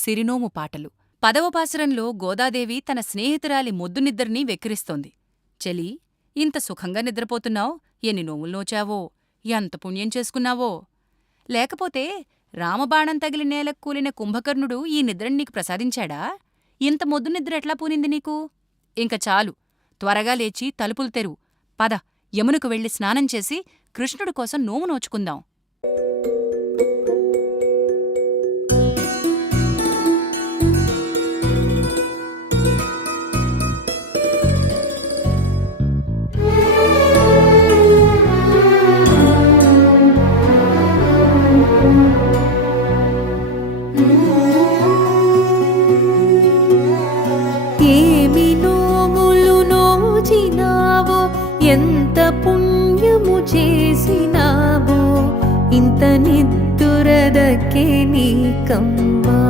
సిరినోము పాటలు 10వ పాసురంలో గోదాదేవి తన స్నేహితురాలి మొద్దునిద్దరినీ వెక్కిరిస్తోంది. చెలీ, ఇంత సుఖంగా నిద్రపోతున్నావ్, ఎన్ని నోములు నోచావో, ఎంత పుణ్యం చేసుకున్నావో. లేకపోతే రామబాణం తగిలి నేలకు కూలిన కుంభకర్ణుడు ఈ నిద్రని నీకు ప్రసాదించాడా? ఇంత మొద్దు నిద్ర ఎట్లా పూనింది నీకు? ఇంక చాలు, త్వరగా లేచి తలుపులు తెరువు. పద, యమునకు వెళ్ళి స్నానం చేసి కృష్ణుడి కోసం నోము నోచుకుందాం. ఏమి నోములు నోచినావో, ఎంత పుణ్యము చేసినావో, ఇంత నిద్దురదకే నీకమ్మా.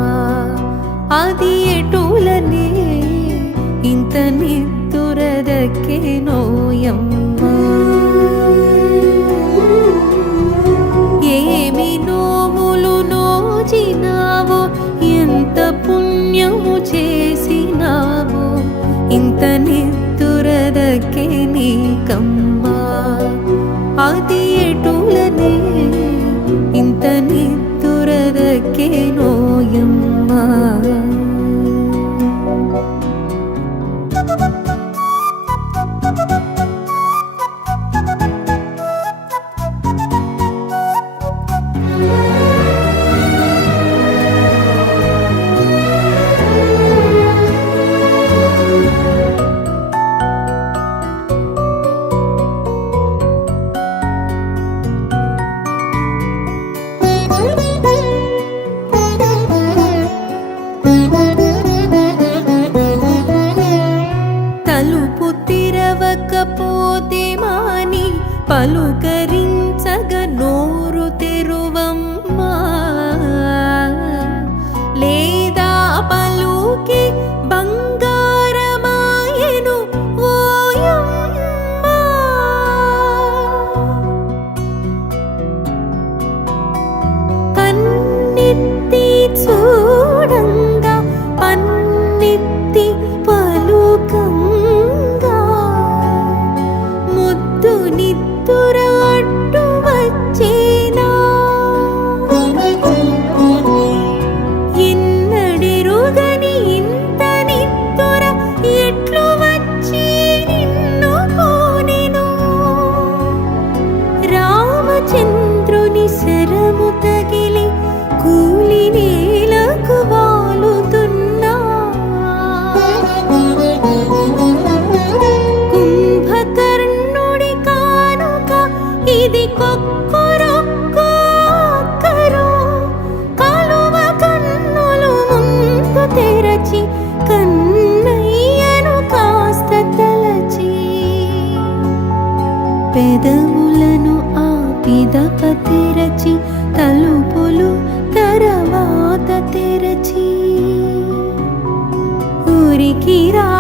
అది ఎటులనే ఇంత నిద్దురదకే నోయమ్మా. ఏమి నోములు నోచినావో, ఎంత పుణ్యము చేసినావో, ఇంత నిద్దురదకే నీకమ్మా. అది ఎటులనే ఇంత నిద్దురదకే నోయమ్మా. తలుపు తెరవకపోతే మాని పలుకరించగ నోరు తెరువమ్మా. లేదా పలుకి బంగారమాయెను ఓయమ్మా. కన్నెత్తి చూడంగా పన్నెత్తి పలుకంగా, ముద్దు నిద్దుర అడ్డు వచ్చేనా. ఎన్నడెరుగని ఇంత నిద్దుర ఎట్లు వచ్చి నిన్ను పోనెను. రామచంద్రుని శరము తగిలి కూలి నేలకు వాలుతున్నా. కుంభకర్ణుడి కానుక ఇది కొక్కరొక్కరు. కాలువ కన్నులు ముందు తెరచి కన్నయ్యను కాస్త తలచి, పెదవులను ఆపిదప తెరచి తలుపులు తర్వాత తెరచి, ఊరికి రా